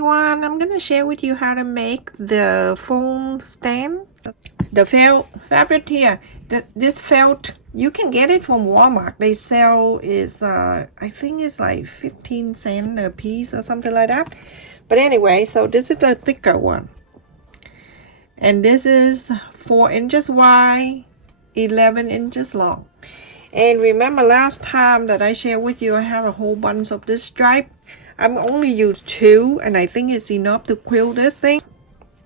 everyone, I'm gonna share with you how to make the phone stand. The felt fabric here, this felt, you can get it from Walmart. They sell is I think it's like 15 cents a piece or something like that. But anyway, so this is the thicker one, and this is 4 inches wide, 11 inches long. And remember last time that I shared with you, I have a whole bunch of this stripe. I'm only use 2, and I think it's enough to quilt this thing.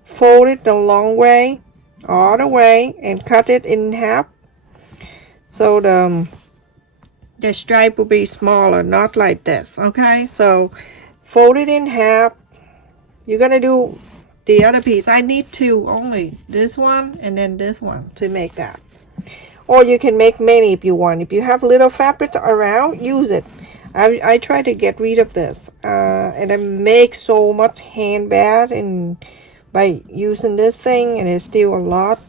Fold it the long way, all the way, and cut it in half. So the stripe will be smaller, not like this, okay? So fold it in half. You're gonna do the other piece. I need 2 only, this one and then this one to make that. Or you can make many if you want. If you have little fabric around, use it. I try to get rid of this, and I make so much handbag and by using this thing, and it's still a lot.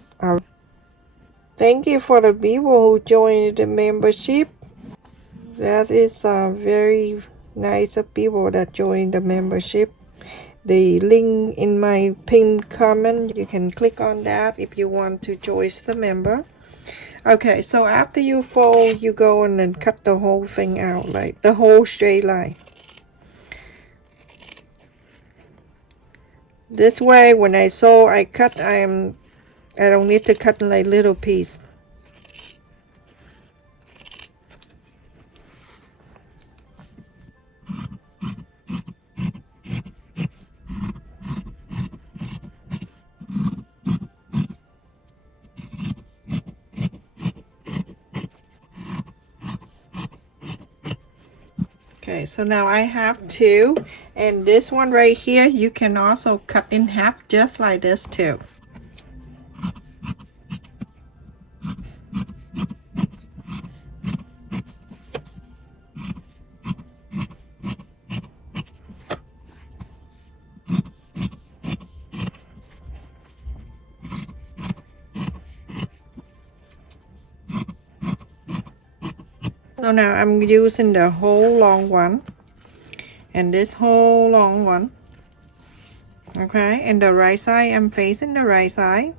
Thank you for the people who joined the membership. That is very nice of people that joined the membership. The link in my pinned comment, you can click on that if you want to join the member. Okay, so after you fold, you go in and cut the whole thing out, like the whole straight line. This way, when I sew, I cut, I don't need to cut like little piece. Okay, so now I have 2, and this one right here, you can also cut in half just like this too. So now I'm using the whole long one and this whole long one. Okay, and the right side, I'm facing the right side.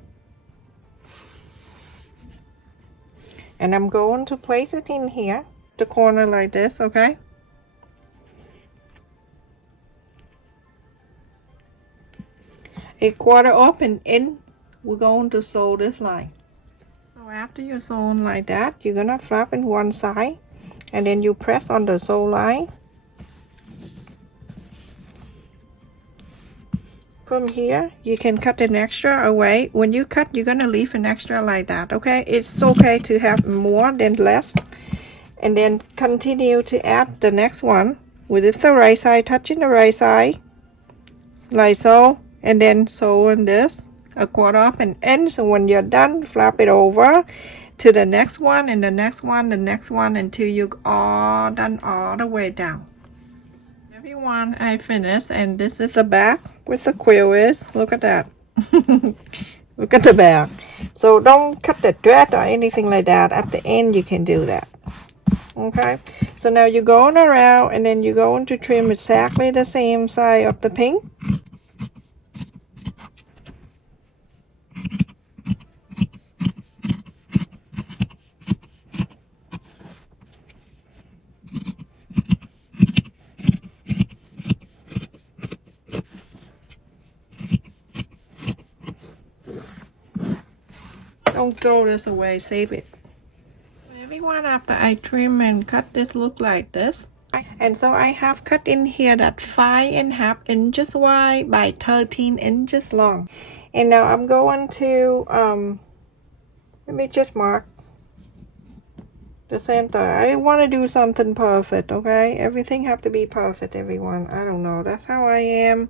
And I'm going to place it in here, the corner like this, okay? A quarter up and in, we're going to sew this line. So after you sew like that, you're gonna flap in one side, and then you press on the sew line. From here, you can cut an extra away. When you cut, you're gonna leave an extra like that, okay? It's okay to have more than less. And then continue to add the next one with the right side, touching the right side, like so. And then sew in this, a quarter up and end. So when you're done, flap it over to the next one, and the next one, the next one, until you're all done all the way down. Everyone, I finished, and this is the back with the quill is. Look at that. Look at the back. So don't cut the thread or anything like that. At the end, you can do that. Okay, so now you're going around, and then you're going to trim exactly the same side of the pink. Don't throw this away, save it. Everyone, after I trim and cut this, look like this. And so I have cut in here that 5.5 inches wide by 13 inches long. And now I'm going to, let me just mark the center. I want to do something perfect, okay? Everything have to be perfect, everyone. I don't know, that's how I am.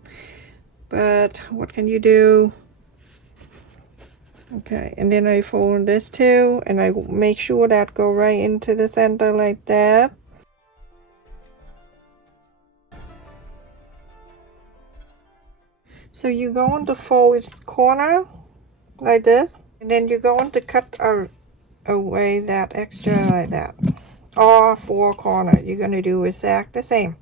But what can you do? Okay, and then I fold this too, and I make sure that go right into the center like that. So you're going to fold its corner like this, and then you're going to cut away that extra like that. All 4 corners, you're going to do exactly the same.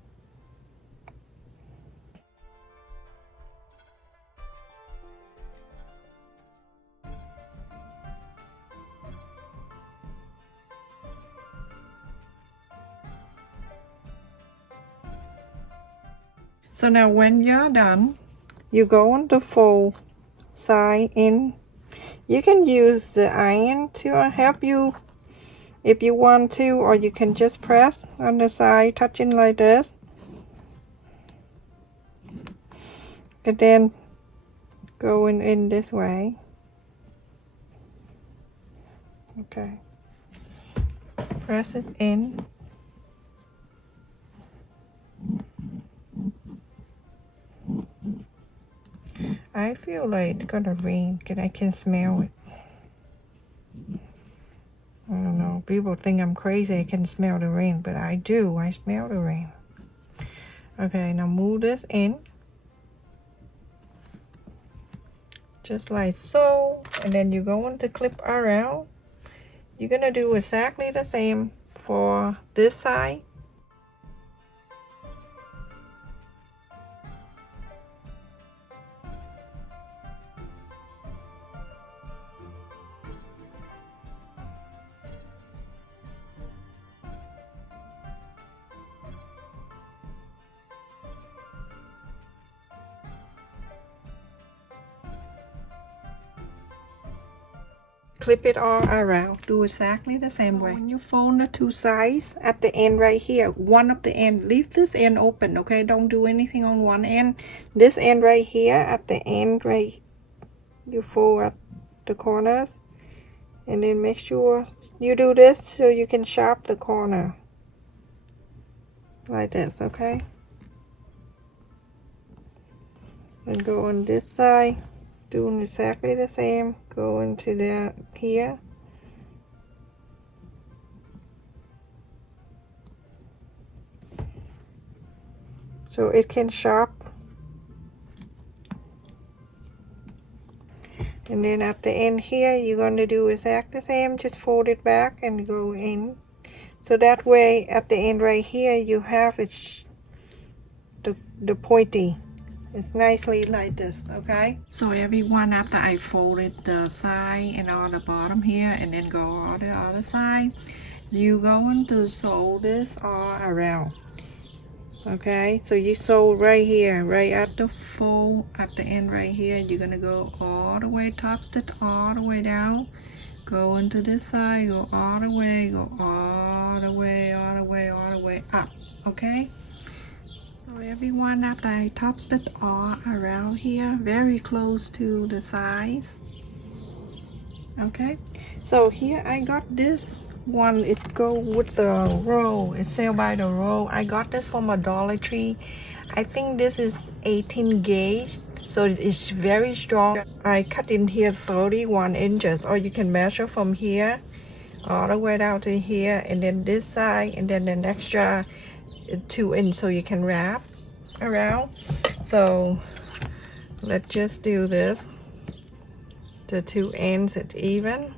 So now when you're done, you go on the fold side in. You can use the iron to help you if you want to, or you can just press on the side, touching like this. And then going in this way. Okay. Press it in. I feel like it's gonna rain because I can smell it. I don't know. People think I'm crazy. I can smell the rain, but I do. I smell the rain. Okay, now move this in. Just like so. And then you're going to clip around. You're gonna do exactly the same for this side. Clip it all around. Do exactly the same way. When you fold the two sides at the end right here, one of the end, leave this end open, okay? Don't do anything on one end. This end right here at the end, right, you fold at the corners, and then make sure you do this so you can sharp the corner like this, okay? And go on this side, doing exactly the same. Go into the here. So it can sharp. And then at the end here, you're going to do exactly the same. Just fold it back and go in. So that way, at the end right here, you have it the pointy. It's nicely like this, okay? So everyone, after I folded the side and all the bottom here, and then go all the other side, you going to sew this all around. Okay, so you sew right here, right at the fold, at the end right here. You're gonna go all the way, top stitch all the way down, go into this side, go all the way, go all the way, all the way, all the way up. Okay, so everyone, after I top stitch all around here, very close to the sides. Okay, so here I got this one. It go with the roll. It's sell by the roll. I got this from a Dollar Tree. I think this is 18 gauge, so it's very strong. I cut in here 31 inches, or you can measure from here all the way down to here, and then this side, and then an extra 2 inches so you can wrap around. So let's just do this. The two ends it's even.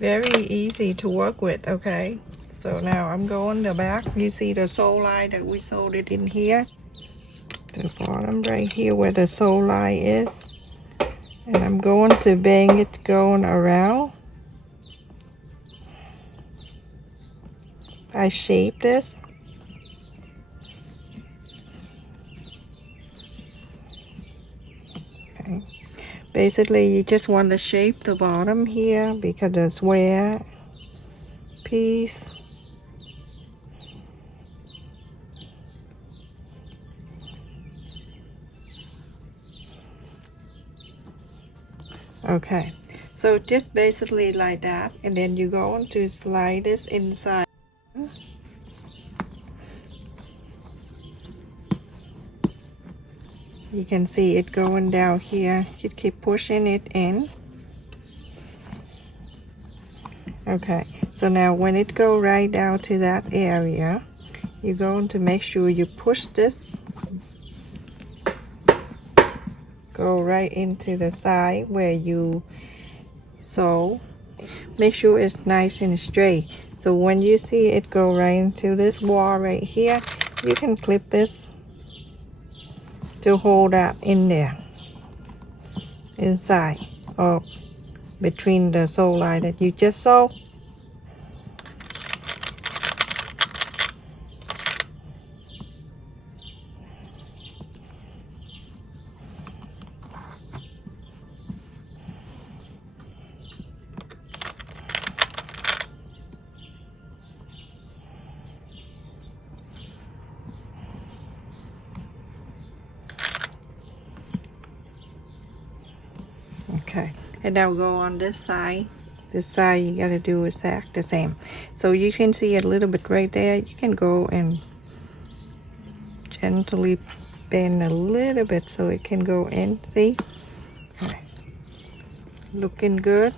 Very easy to work with, okay? So now I'm going the back. You see the sole line that we sewed it in here. The bottom right here where the sole line is. And I'm going to bang it going around. I shape this. Okay. Basically, you just want to shape the bottom here because the square piece. Okay, so just basically like that, and then you're going to slide this inside. You can see it going down here. Just keep pushing it in. Okay, so now when it go right down to that area, you're going to make sure you push this, go right into the side where you sew. Make sure it's nice and straight. So when you see it go right into this wall right here, you can clip this to hold that in there, inside or between the sole line that you just sew. Okay, and now go on this side. This side you gotta do exact the same. So you can see a little bit right there. You can go and gently bend a little bit so it can go in. See? Okay. Looking good.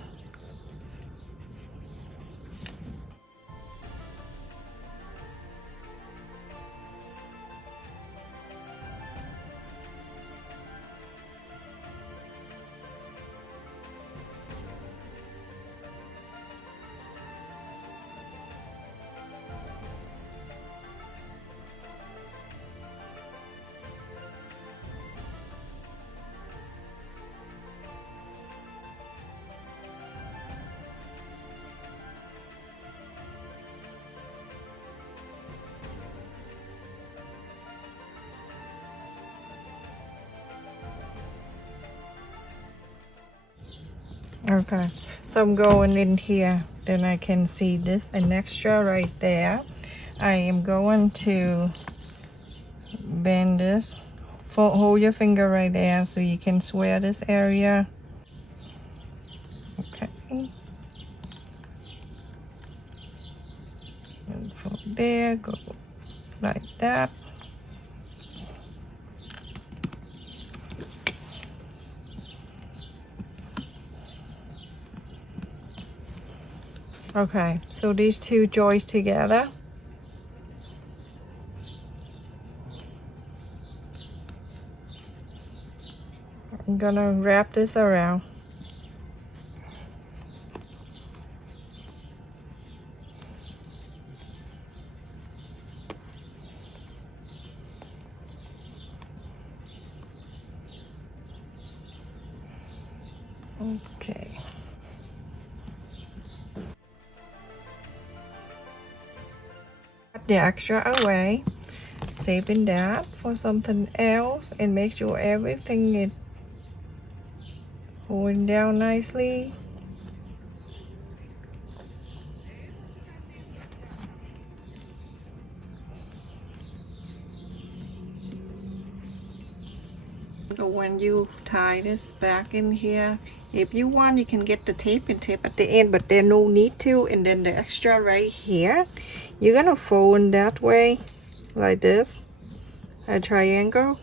Okay, so I'm going in here, then I can see this an extra right there. I am going to bend this. Hold your finger right there so you can swear this area. Okay. And from there, go like that. Okay, so these two joints together. I'm gonna wrap this around. Okay. Cut the extra away, saving that for something else, and make sure everything is going down nicely. So when you tie this back in here, if you want, you can get the tape and tape at the end, but there's no need to. And then the extra right here, you're gonna fold in that way, like this, a triangle.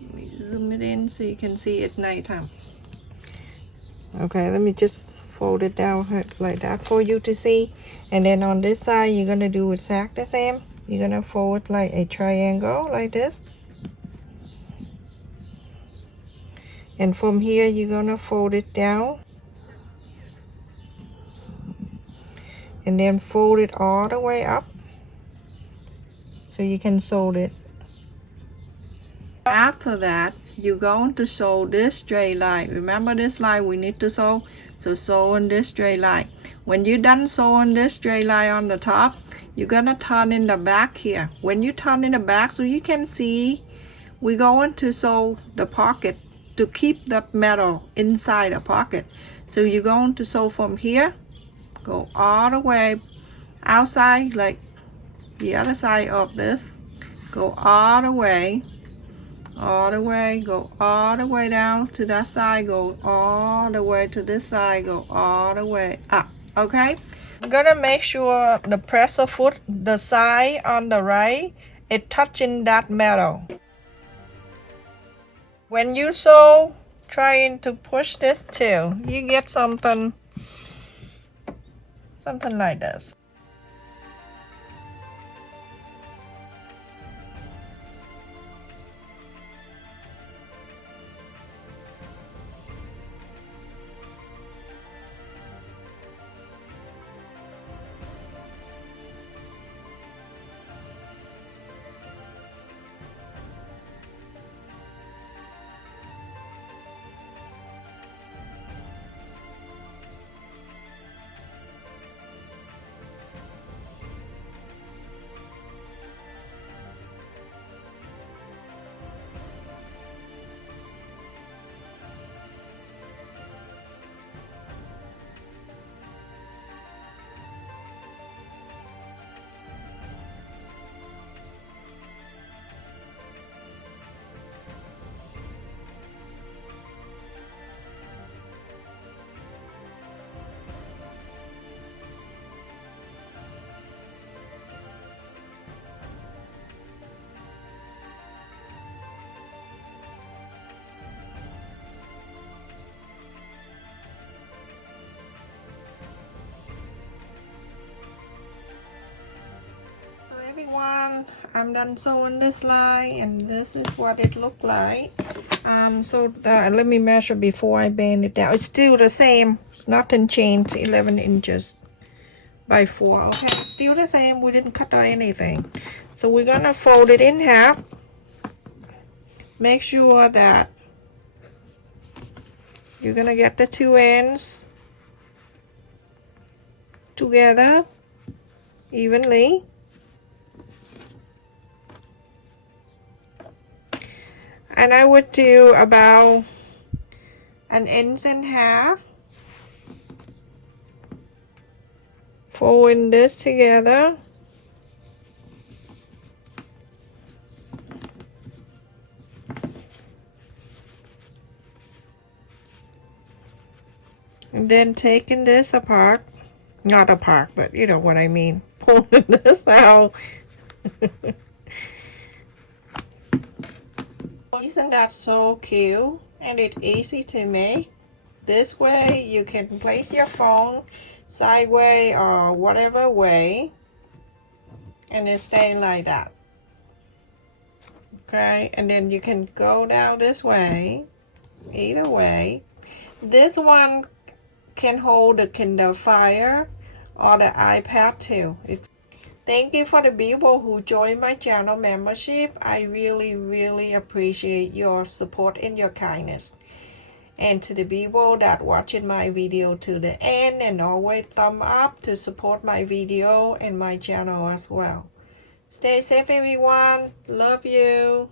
Let me zoom it in so you can see it nighttime. Okay, let me just fold it down like that for you to see. And then on this side, you're gonna do exactly the same. You're gonna fold like a triangle like this. And from here, you're gonna fold it down. And then fold it all the way up so you can sew it. After that, you're going to sew this straight line. Remember this line we need to sew? So sew on this straight line. When you're done sewing this straight line on the top, you're gonna turn in the back here. When you turn in the back, so you can see, we're going to sew the pocket to keep the metal inside the pocket. So you're going to sew from here, go all the way outside, like the other side of this, go all the way, go all the way down to that side, go all the way to this side, go all the way up. Okay, I'm gonna make sure the presser foot, the side on the right, is touching that metal. When you sew, trying to push this too, you get something like this. everyone, I'm done sewing this line, and this is what it looked like. Let me measure before I bend it down. It's still the same, nothing changed. 11 inches by 4. Okay, still the same. We didn't cut or anything. So we're gonna fold it in half. Make sure that you're gonna get the two ends together evenly. And I would do about an inch and a half, folding this together. And then taking this apart, not apart, but you know what I mean, pulling this out. Isn't that so cute? And it's easy to make. This way you can place your phone sideways or whatever way, and it stays like that. Okay, and then you can go down this way, either way. This one can hold the Kindle Fire or the iPad too. Thank you for the people who joined my channel membership. I really appreciate your support and your kindness. And to the people that watching my video to the end and always thumb up to support my video and my channel as well. Stay safe everyone. Love you.